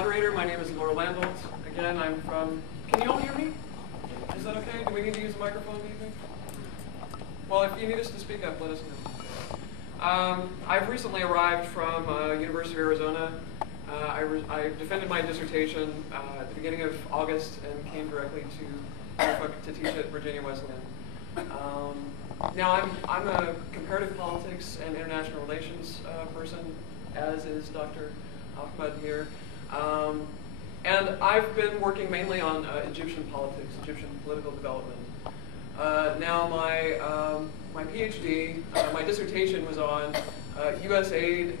moderator. My name is Laura Landolt. Again, I'm from, can you all hear me? Is that okay? Do we need to use a microphone, do you think? Well, if you need us to speak up, let us know. I've recently arrived from University of Arizona. I defended my dissertation at the beginning of August and came directly to teach at Virginia Wesleyan. Now, I'm a comparative politics and international relations person, as is Dr. Ahmed here. And I've been working mainly on Egyptian politics, Egyptian political development. Now, my PhD, my dissertation was on U.S. aid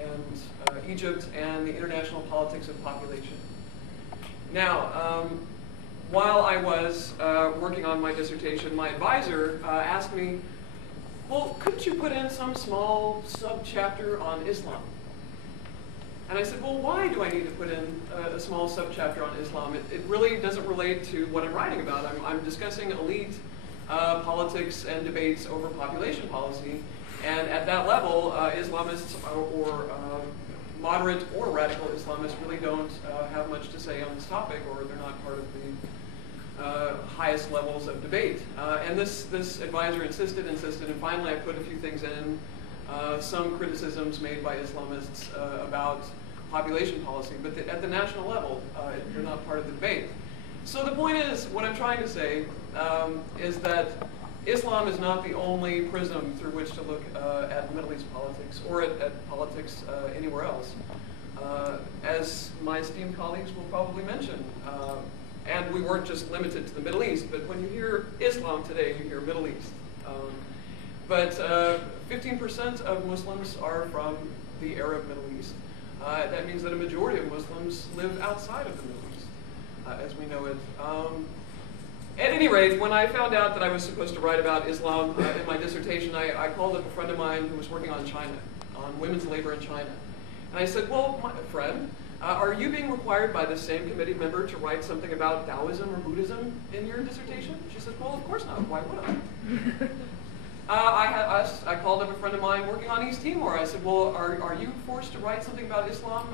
and Egypt and the international politics of population. Now, while I was working on my dissertation, my advisor asked me, well, couldn't you put in some small subchapter on Islam? And I said, well, why do I need to put in a small subchapter on Islam? It really doesn't relate to what I'm writing about. I'm discussing elite politics and debates over population policy. And at that level, Islamists or moderate or radical Islamists really don't have much to say on this topic, or they're not part of the highest levels of debate. And this advisor insisted, and finally I put a few things in. Some criticisms made by Islamists about population policy, but at the national level, they're not part of the debate. So the point is, what I'm trying to say is that Islam is not the only prism through which to look at Middle East politics or at politics anywhere else. As my esteemed colleagues will probably mention, and we weren't just limited to the Middle East, but when you hear Islam today, you hear Middle East. But 15% of Muslims are from the Arab Middle East. That means that a majority of Muslims live outside of the Middle East, as we know it. At any rate, when I found out that I was supposed to write about Islam in my dissertation, I called up a friend of mine who was working on China, on women's labor in China. And I said, well, my friend, are you being required by the same committee member to write something about Taoism or Buddhism in your dissertation? She said, well, of course not. Why would I? I called up a friend of mine working on East Timor. I said, well, are you forced to write something about Islam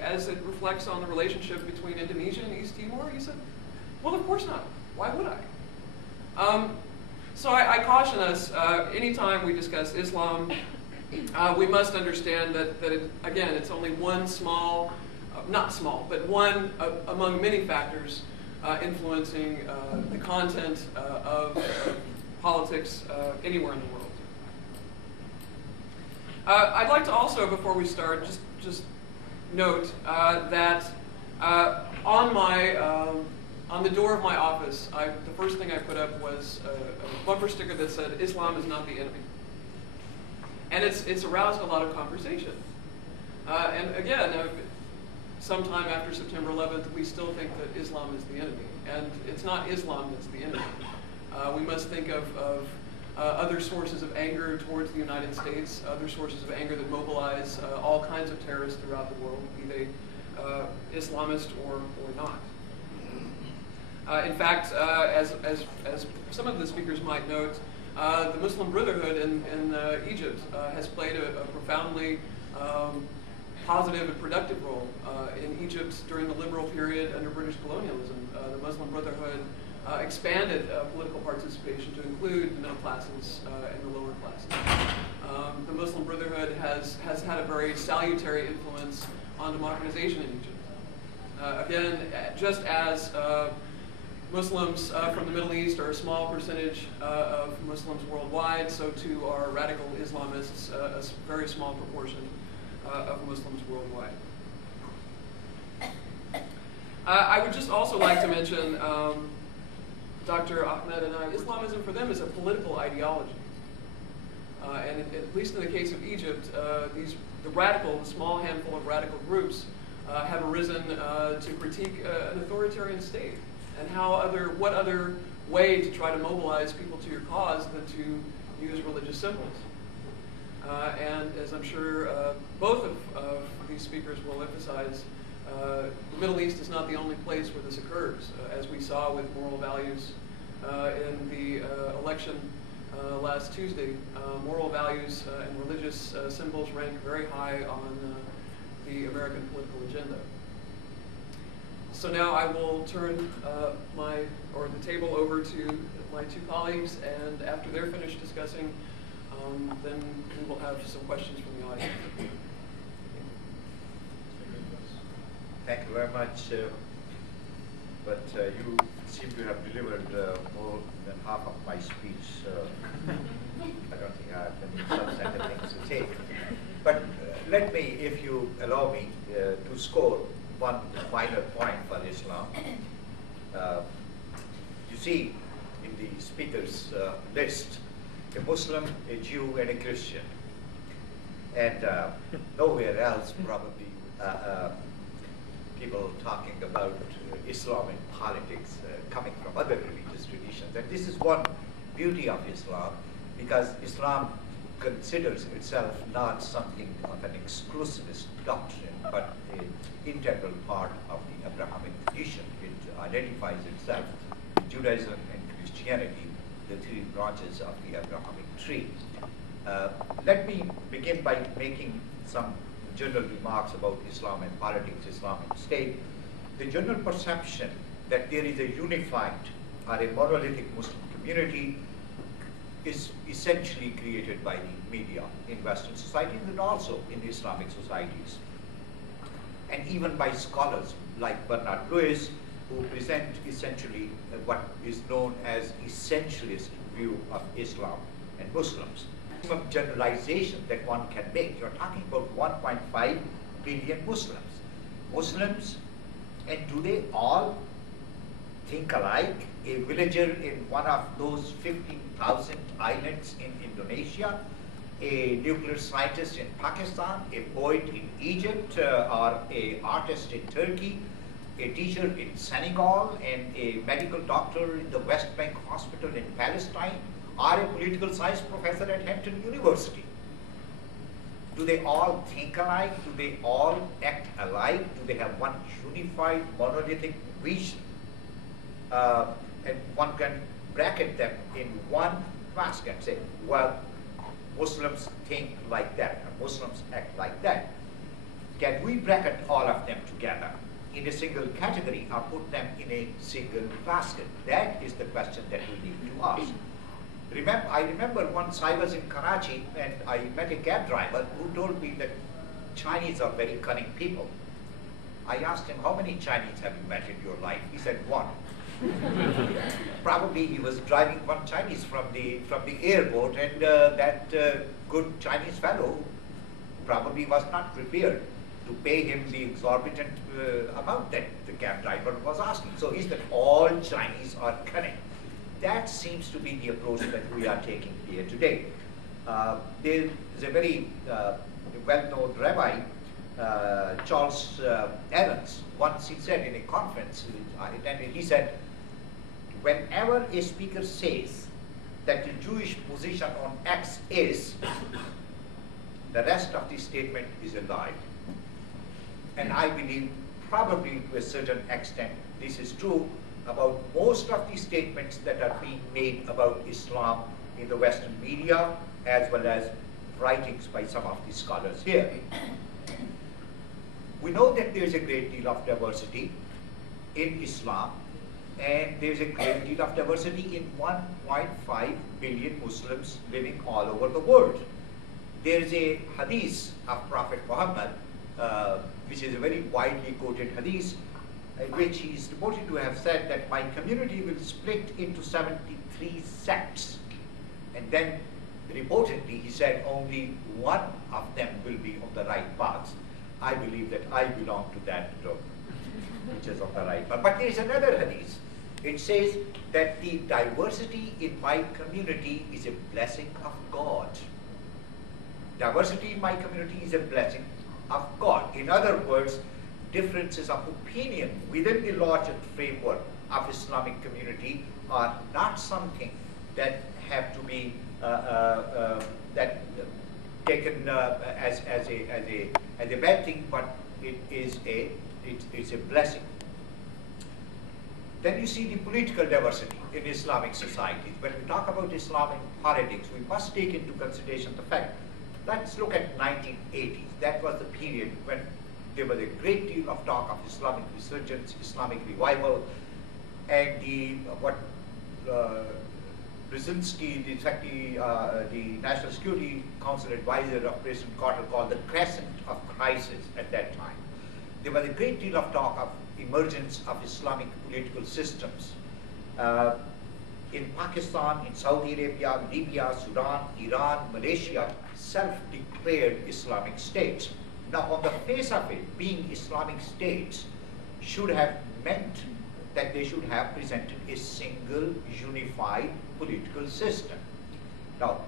as it reflects on the relationship between Indonesia and East Timor? He said, well, of course not. Why would I? So I caution us, anytime we discuss Islam, we must understand that again, it's only one small, not small, but one among many factors influencing the content of politics anywhere in the world. I'd like to also, before we start, just note that on the door of my office, the first thing I put up was a bumper sticker that said, "Islam is not the enemy." And it's aroused a lot of conversation. And again, sometime after September 11th, we still think that Islam is the enemy. And it's not Islam that's the enemy. We must think of other sources of anger towards the United States, other sources of anger that mobilize all kinds of terrorists throughout the world, be they Islamist or not. In fact, as some of the speakers might note, the Muslim Brotherhood in Egypt has played a profoundly positive and productive role in Egypt during the liberal period under British colonialism. The Muslim Brotherhood expanded political participation to include the middle classes and the lower classes. The Muslim Brotherhood has had a very salutary influence on democratization in Egypt. Again, just as Muslims from the Middle East are a small percentage of Muslims worldwide, so too are radical Islamists, a very small proportion of Muslims worldwide. I would just also like to mention Dr. Ahmed and I, Islamism for them is a political ideology. And at least in the case of Egypt, the small handful of radical groups have arisen to critique an authoritarian state. And what other way to try to mobilize people to your cause than to use religious symbols? And as I'm sure both of these speakers will emphasize, the Middle East is not the only place where this occurs. As we saw with moral values in the election last Tuesday, moral values and religious symbols rank very high on the American political agenda. So now I will turn the table over to my two colleagues, and after they're finished discussing, then we will have some questions from the audience. Thank you very much. But you seem to have delivered more than half of my speech. I don't think I have any substantive things to say. But let me, if you allow me, to score one minor point for Islam. You see in the speakers list a Muslim, a Jew, and a Christian. And nowhere else probably people talking about Islam and politics coming from other religious traditions. And this is one beauty of Islam, because Islam considers itself not something of an exclusivist doctrine, but an integral part of the Abrahamic tradition. It identifies itself with Judaism and Christianity, the three branches of the Abrahamic tree. Let me begin by making some general remarks about Islam and politics, Islam and state. The general perception that there is a unified or a monolithic Muslim community is essentially created by the media in Western societies and also in Islamic societies. And even by scholars like Bernard Lewis, who present essentially what is known as essentialist view of Islam and Muslims. Maximum generalization that one can make. You're talking about 1.5 billion Muslims. Muslims, and do they all think alike? A villager in one of those 15,000 islands in Indonesia, a nuclear scientist in Pakistan, a poet in Egypt, or an artist in Turkey, a teacher in Senegal, and a medical doctor in the West Bank Hospital in Palestine, or a political science professor at Hampton University. Do they all think alike? Do they all act alike? Do they have one unified monolithic vision? And one can bracket them in one basket and say, well, Muslims think like that, and Muslims act like that. Can we bracket all of them together in a single category or put them in a single basket? That is the question that we need to ask. I remember once I was in Karachi and I met a cab driver who told me that Chinese are very cunning people. I asked him, how many Chinese have you met in your life? He said, one. Probably he was driving one Chinese from the airport, and that good Chinese fellow probably was not prepared to pay him the exorbitant amount that the cab driver was asking. So he said all Chinese are cunning. That seems to be the approach that we are taking here today. There is a very well-known rabbi, Charles Evans. Once he said in a conference I attended, he said, whenever a speaker says that the Jewish position on X is, the rest of the statement is a lie. And I believe probably to a certain extent this is true about most of the statements that are being made about Islam in the Western media, as well as writings by some of the scholars here. We know that there is a great deal of diversity in Islam, and there is a great deal of diversity in 1.5 billion Muslims living all over the world. There is a hadith of Prophet Muhammad, which is a very widely quoted hadith, in which he is reported to have said that my community will split into 73 sects. And then reportedly he said only one of them will be on the right path. I believe that I belong to that group, which is on the right path. But there is another hadith. It says that the diversity in my community is a blessing of God. Diversity in my community is a blessing of God. In other words, differences of opinion within the larger framework of Islamic community are not something that have to be taken as a bad thing, but it's a blessing. Then you see the political diversity in Islamic societies. When we talk about Islamic politics, we must take into consideration the fact. Let's look at 1980s. That was the period when there was a great deal of talk of Islamic resurgence, Islamic revival, and what Brzezinski, the National Security Council advisor of President Carter, called the crescent of crisis at that time. There was a great deal of talk of emergence of Islamic political systems in Pakistan, in Saudi Arabia, Libya, Sudan, Iran, Malaysia, self-declared Islamic states. Now, on the face of it, being Islamic states should have meant that they should have presented a single, unified political system. Now,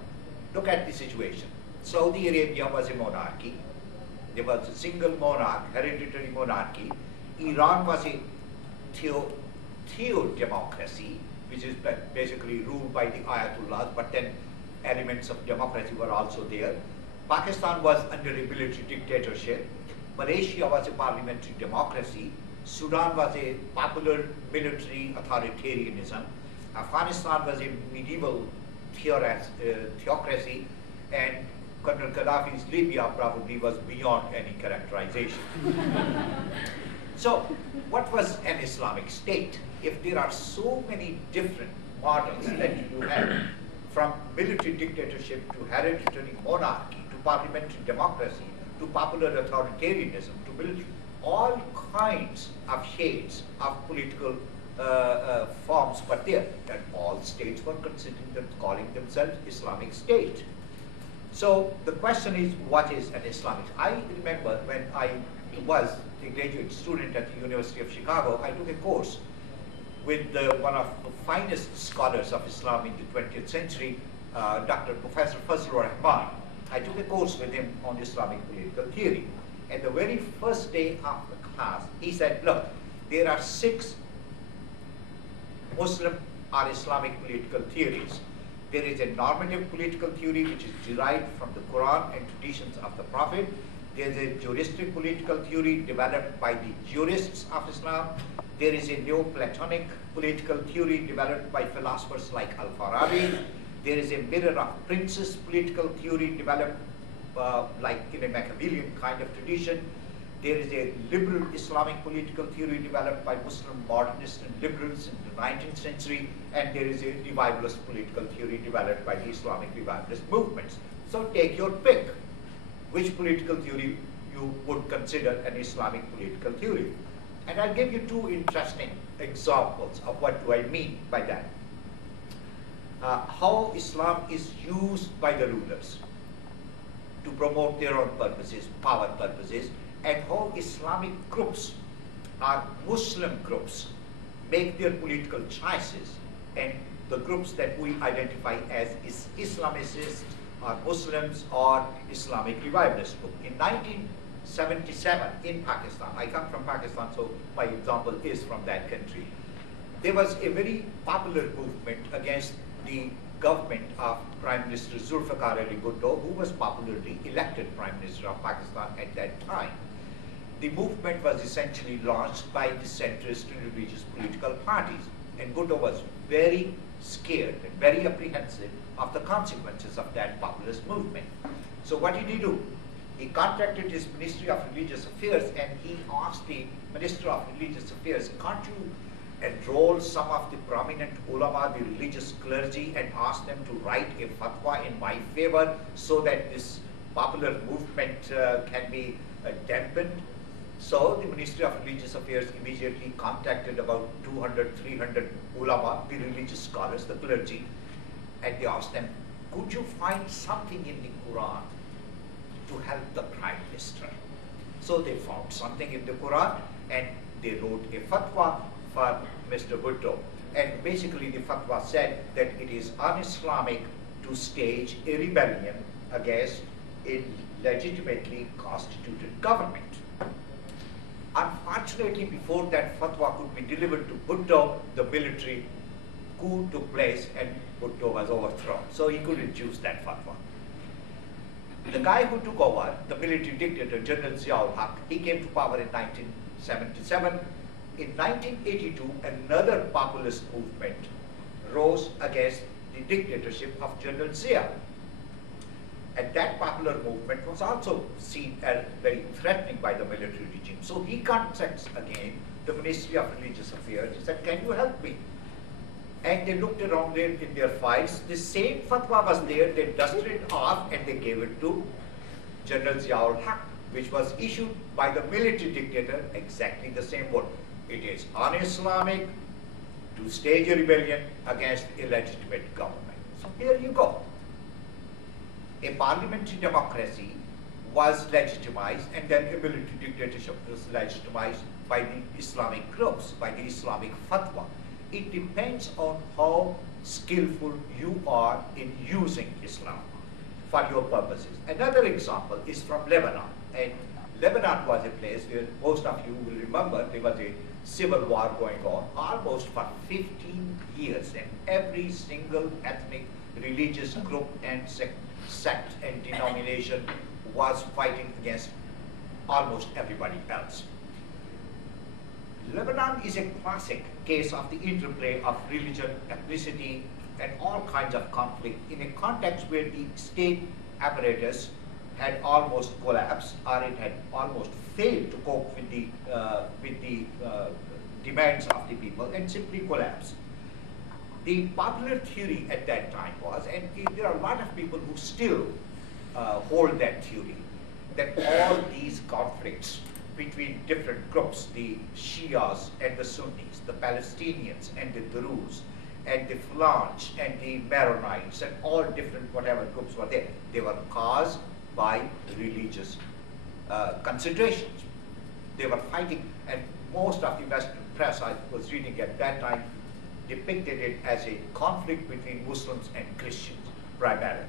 look at the situation. Saudi Arabia was a monarchy. There was a single monarch, hereditary monarchy. Iran was a theodemocracy, which is basically ruled by the Ayatollahs, but then elements of democracy were also there. Pakistan was under a military dictatorship. Malaysia was a parliamentary democracy. Sudan was a popular military authoritarianism. Afghanistan was a medieval theocracy, and Colonel Gaddafi's Libya probably was beyond any characterization. So, what was an Islamic state? If there are so many different models that you have, from military dictatorship to hereditary monarchy, to parliamentary democracy, to popular authoritarianism, to military, all kinds of shades of political forms were there, and all states were calling themselves Islamic state. So the question is, what is an Islamic? I remember when I was a graduate student at the University of Chicago, I took a course with one of the finest scholars of Islam in the 20th century, Professor Fazlur Rahman. I took a course with him on Islamic political theory. And the very first day of the class, he said, look, there are 6 Muslim or Islamic political theories. There is a normative political theory which is derived from the Quran and traditions of the Prophet. There is a juristic political theory developed by the jurists of Islam. There is a Neoplatonic political theory developed by philosophers like Al-Farabi. There is a mirror of princes political theory developed like in a Machiavellian kind of tradition. There is a liberal Islamic political theory developed by Muslim modernists and liberals in the 19th century, and there is a revivalist political theory developed by the Islamic revivalist movements. So take your pick. Which political theory you would consider an Islamic political theory? And I'll give you 2 interesting examples of what do I mean by that. How Islam is used by the rulers to promote their own purposes, power purposes, and how Islamic groups or Muslim groups make their political choices, and the groups that we identify as Islamicists or Muslims or Islamic revivalist group. In 1977 in Pakistan, I come from Pakistan, so my example is from that country, there was a very popular movement against the government of Prime Minister Zulfikar Ali Bhutto, who was popularly elected Prime Minister of Pakistan at that time. The movement was essentially launched by the centrist and religious political parties, and Bhutto was very scared and very apprehensive of the consequences of that populist movement. So what did he do? He contacted his Ministry of Religious Affairs, and he asked the Minister of Religious Affairs, can't you enroll some of the prominent ulama, the religious clergy, and ask them to write a fatwa in my favor so that this popular movement can be dampened? So the Ministry of Religious Affairs immediately contacted about 200, 300 ulama, the religious scholars, the clergy, and they asked them, could you find something in the Quran to help the Prime Minister? So they found something in the Quran, and they wrote a fatwa for Mr. Bhutto. And basically the fatwa said that it is un-Islamic to stage a rebellion against a legitimately constituted government. Unfortunately, before that fatwa could be delivered to Bhutto, the military coup took place and Bhutto was overthrown. So he couldn't use that fatwa. The guy who took over, the military dictator, General Zia-ul-Haq, he came to power in 1977. In 1982, another populist movement rose against the dictatorship of General Zia. And that popular movement was also seen as very threatening by the military regime. So he contacts again the Ministry of Religious Affairs. He said, can you help me? And they looked around there in their files. The same fatwa was there. They dusted it off and they gave it to General Ziaul-Haq, which was issued by the military dictator, exactly the same word. It is un-Islamic to stage a rebellion against illegitimate government. So here you go. A parliamentary democracy was legitimized, and then a military dictatorship was legitimized by the Islamic groups, by the Islamic fatwa. It depends on how skillful you are in using Islam for your purposes. Another example is from Lebanon. And Lebanon was a place where most of you will remember there was a civil war going on almost for 15 years, and every single ethnic, religious group and sect and denomination was fighting against almost everybody else. Lebanon is a classic case of the interplay of religion, ethnicity, and all kinds of conflict in a context where the state apparatus had almost collapsed, or it had almost failed to cope with the demands of the people and simply collapsed. The popular theory at that time was, and there are a lot of people who still hold that theory, that all these conflicts between different groups, the Shias and the Sunnis, the Palestinians and the Druze, and the Falange and the Maronites, and all different whatever groups were there, they were caused by religious considerations. They were fighting, and most of the Western press I was reading at that time depicted it as a conflict between Muslims and Christians, primarily.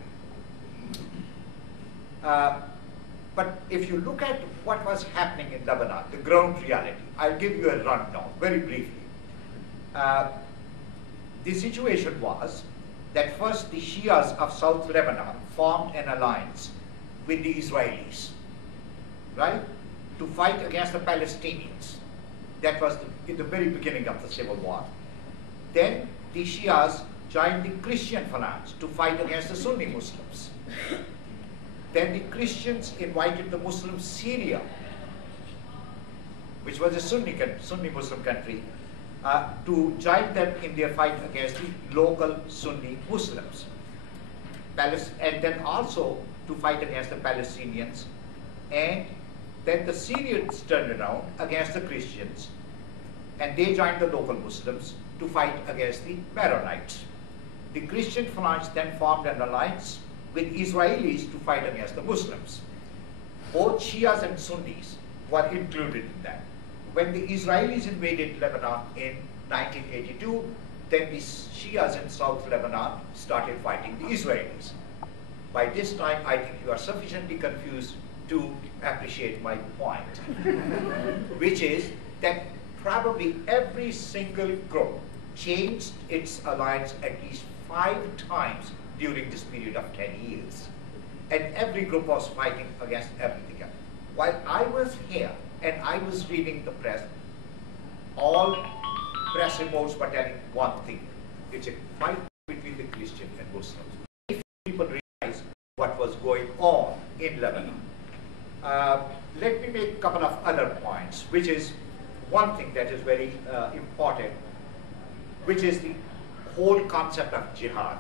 But if you look at what was happening in Lebanon, the ground reality, I'll give you a rundown very briefly. The situation was that first the Shias of South Lebanon formed an alliance with the Israelis, right, to fight against the Palestinians. That was in the very beginning of the civil war. Then the Shias joined the Christian Falange to fight against the Sunni Muslims. Then the Christians invited the Muslim Syria, which was a Sunni Muslim country, to join them in their fight against the local Sunni Muslims. And then also to fight against the Palestinians. And then the Syrians turned around against the Christians, and they joined the local Muslims to fight against the Maronites. The Christian Falange then formed an alliance with Israelis to fight against the Muslims. Both Shias and Sunnis were included in that. When the Israelis invaded Lebanon in 1982, then the Shias in South Lebanon started fighting the Israelis. By this time, I think you are sufficiently confused to appreciate my point, which is that probably every single group changed its alliance at least 5 times during this period of 10 years. And every group was fighting against everything else. While I was here and I was reading the press, all press reports were telling one thing: it's a fight between the Christian and Muslims. If people realize what was going on in Lebanon. Let me make a couple of other points, which is one thing that is very important, which is the whole concept of jihad.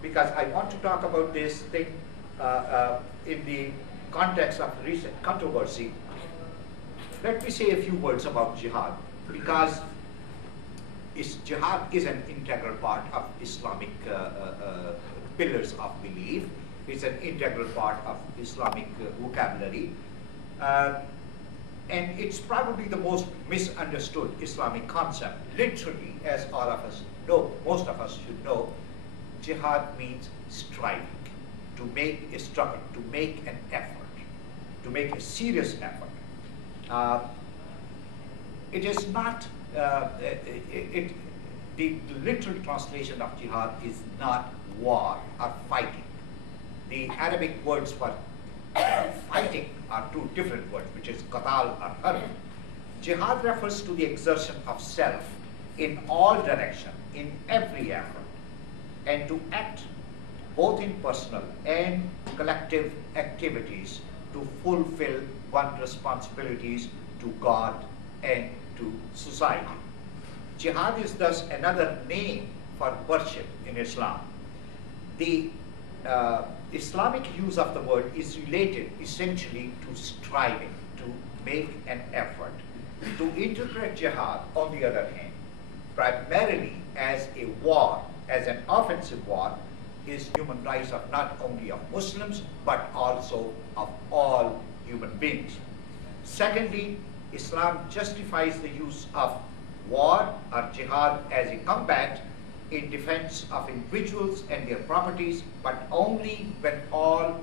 Because I want to talk about this thing in the context of recent controversy. Let me say a few words about jihad, because jihad is an integral part of Islamic pillars of belief. It's an integral part of Islamic vocabulary. And it's probably the most misunderstood Islamic concept. Literally, as all of us know, most of us should know, jihad means striving, to make a struggle, to make an effort, to make a serious effort. It is not, the literal translation of jihad is not war or fighting. The Arabic words for fighting are 2 different words, which is qatal or harb. Jihad refers to the exertion of self in all direction, in every effort, and to act both in personal and collective activities to fulfill one's responsibilities to God and to society. Jihad is thus another name for worship in Islam. The Islamic use of the word is related essentially to striving, to make an effort. To interpret jihad, on the other hand, primarily as a war, as an offensive war, is human rights of not only of Muslims, but also of all human beings. Secondly, Islam justifies the use of war or jihad as a combat in defense of individuals and their properties, but only when all